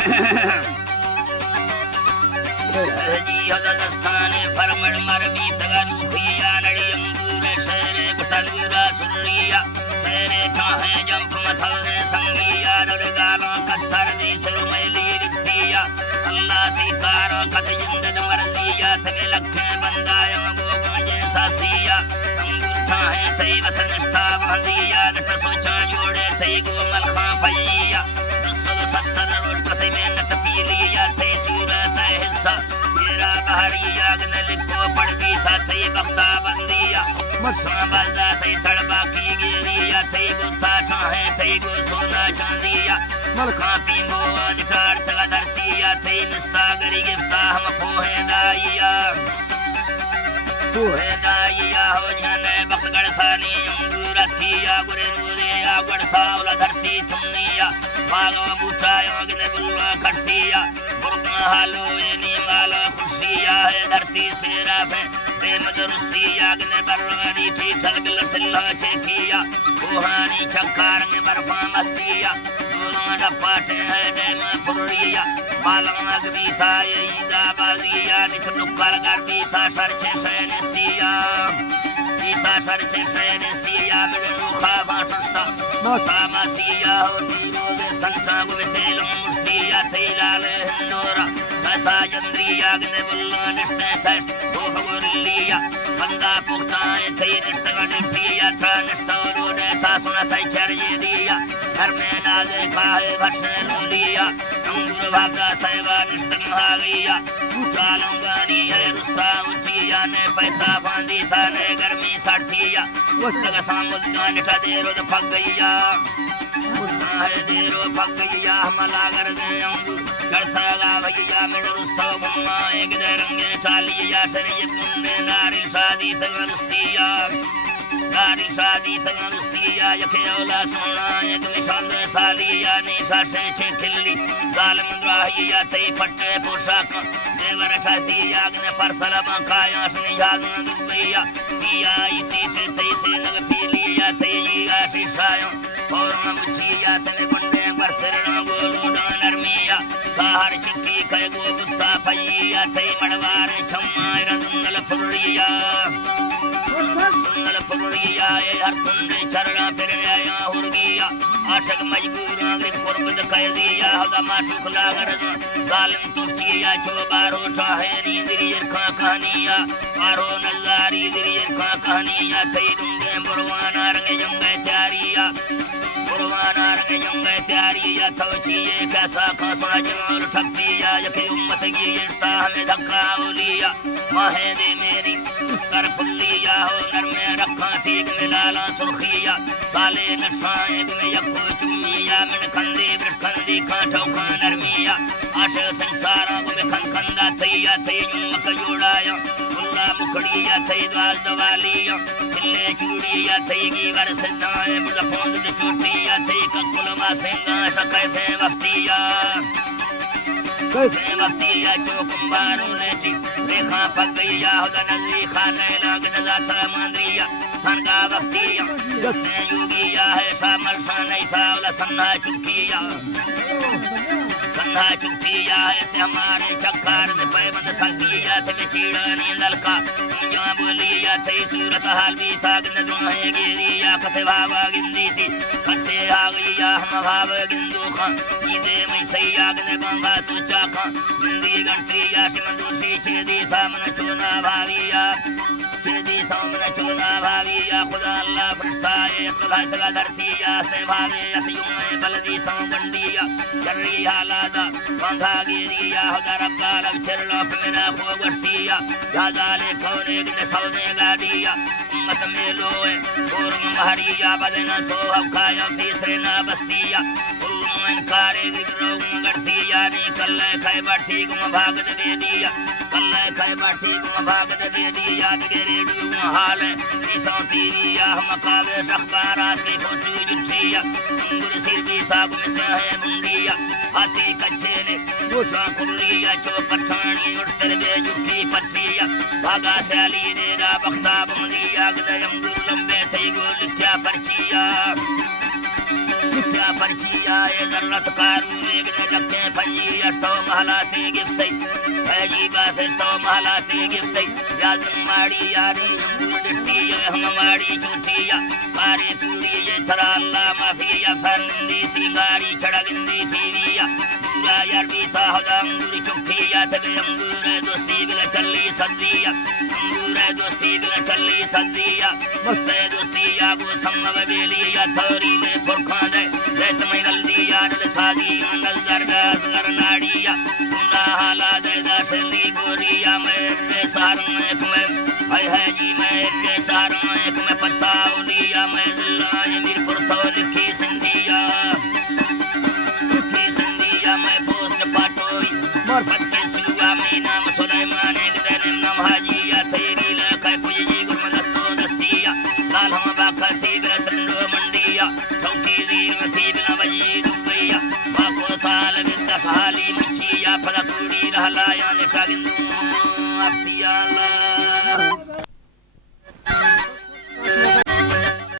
जी हदस्थाने फरमड़ मर बीतगन खुया नड़ियम पूरे शेरे गुसलगुरा सुरिया शेरे चाहे जंप मसलने संगिया दरगालों कत्थर दी सुरमैली रिक्तिया अल्लाह सिकारों कत जिंदद मर्जिया तगे लखे बंदायम गोगों जैसा सिया अंगूठा है सही वसनिष्ठा बहदिया नट सोचा जोड़े सही गोमल खां भैया दुस्सद सत्तर रोड प्रति मेहनत पीलिया सही सूरत हिस्सा येरा बहरिया गन लिखो पड़ती था सही बख्ता बंदिया मत्सा बल्दा सही तड़बा की गिरिया सही गुस्सा चाहे सही गो सोना चांदिया मलखा पीमो निटार तगा धरतिया सही निस्ता गरी गिफ्ता हम पोहे दाइया हो जाने बखगढ़ खानी अंगूरत किया गुरे गुरिया गढ़सा उला धरती सुनिया बागों बूटायों गिने बुल्ला कटिया बुर्गा हालो ये नीमाला खुशिया है धरती से राफे प्रेम दरुस्तिया गिने बरवानी थी सलगल सिल्ला चेकिया कोहानी चक्कार में बर्फा मस्तिया दोनों डपाटे है डेमा फुरिया बालंग भी था ये ईदा बाजिया निकनुकर कर भी था सरचे सैनिस्तिया ईदा सरचे सैनिस्तिया मेरे रुखा बाटुस्ता मोता मासिया हो तीरों संता गुवेल मुर्तिया तेलाल हिंदोरा कथा जंद्रिया गने बुल्ला निष्ठे थे गोहगोरिलिया बंदा पुख्ताएं थे निष्ठा निष्ठिया था निष्ठोरो नेता सुना सही चर्ये दिया घर में नाज़े खाए भटने लोलिया अंगूर भागा सैवा निष्ठन भागिया चालंगानी है रुस्ता उचिया ने पैसा बांधी था ने गर्मी साठिया वस्तग सामुद्दा निठा देरो द फग गईया मुद्दा है देरो फग गईया हमला कर दे अंगूर चढ़ता गा भैया मेरे रुस्ता गुम्मा एक दे रंगे चालिया सरिये मुन्ने नारिल शादी तगरुस्तिया नारी शादी तगरुस्तिया यखे औला सोना एक निशान सालिया निशा से खिल्ली जालिम राहिया तई पट्टे पोशाक देवर शादिया ने परसलमा काया सुनी जागन दुबिया किया इसी से तई से नग पीलिया तई आशी सायो और मुचिया तने गुंडे पर शरण गोलू नरमिया बाहर चिक्की कय गो गुत्ता भैया तई मड़वार छम्मा रंगल फुरिया पुरिया ये हर कुंडे चरना फिर आया हुरगिया आशक मजबूर आगे कुर्बत कह दिया हदा माशुक लागर जालिम तुचिया चोबारो चाहे नींदरियर का कहानिया आरो नजारी दिरियर का कहानिया थई दुंगे बुरवाना रंग जंगे त्यारिया बुरवाना रंग जंगे त्यारिया तवचिए कैसा खासा जमाल ठक्तिया यके उम्मत की इस्ता हमें धक्का उलिया माहे दे मेरी कर फुल्लिया हो नर में रखा ठीक मिलाला सुर्खिया साले नशाएं में यको चुम्मिया में खंदी ब्रखंदी कांठों का नरमिया आशे संसारों को में खंदा थैया थई जुम्मक जोड़ाया मुल्ला मुखड़िया थई द्वाल दवालिया चिल्ले चूड़िया थई की वर्षदाएं बुला फोंद दे चोटिया थई ककुलमा सेंगा सकै थे वक्तिया कैसे वक्तिया चौकुम्बारों ने जी रेखा पक गईया होगा नजरी खाने लाग नजाता मांद्रिया सनका वक्तिया जैसे योगिया है सामर साने था उला सन्ना चुकिया है से हमारे चक्कर में पैबंद संगिया थे चीड़ानी ललका जहाँ बोलिया थे सूरत हाल भी साग नजर है गिरिया कसे भावा गिंदी थी कसे आ गईया हम भाव गिंदू खां दे मैं सही आग ने गंगा सोचा खां गिंदी घंटिया सिमंदूसी छेदी सामने चुना भाविया छेदी सामने चुना भाविया खुदा अल्लाह फरिश्ताए खुदा तगा धरतिया से भावे असयूं में बलदी सां गंडिया चर्री हालादा गंगा गिरिया होगा रब्बा लब चरलोक मेरा खो गस्तिया जाजाले खोने ने सौने गाड़िया उम्मत में लोए और महरिया बदना सो खाया तीसरे ना बस्तिया उल्मन कारे विद्रोह गढ़तिया नी कल्ले खाए बाठी गुम भाग दे दिया कल्ले खाए बाठी गुम भाग दे दिया तेरे रेडियो हाल इतो पीरिया हम कावे अखबारात के फोटो जुटिया अंगुर सिर की साब में से है मुंडिया हाथी कच्चे ने गोसा कुलिया चो पठानी उड़तर बे जुटी पट्टिया भागा सैली ने रा बख्ता बंदिया गदयम लंबे थे गोल क्या पर्चिया ये जन्नत कारू ने लखे भैया जी अष्टो महलाते गिफ्ते जी बासष्टो महलाते गिफ्ते यादन माड़ी यारी जंबूर डिस्टी हम माड़ी चूटिया पारे तूड़ी ये थरा अल्लाह माफिया फंदी सिंगारी छड़गिंदी थीविया पूरा यार भी साहदा अंगूर चुकिया तबे अंगूर दोस्ती बिल चली सदिया अंगूर दोस्ती बिल चली सदिया मुस्ते दोस्तिया को सम्मव बेलिया थोरी ले फुरखा दे लेत में गलदी यार सादी अंगल दरगाह करनाड़िया पूरा हाला दे दासली गोरिया में सारों एक में हाय हाय जी मैं सारों एक में पत्ता उलिया मैं जिला मीरपुर तो लिखी सिंधिया मैं पोस्ट पाटोई मोर पत्ते सुआ में नाम सुलेमान एक दिन नाम हाजिया तेरी लखै पुजी गुरमदस्तो दस्तिया लाल हम बाखा सीबे संडो मंडिया चौकी दीन सीबना बजी दुबैया बाको साल बिंदा साली मुचिया पदा कुड़ी रहला याने का गिंदू अतियाला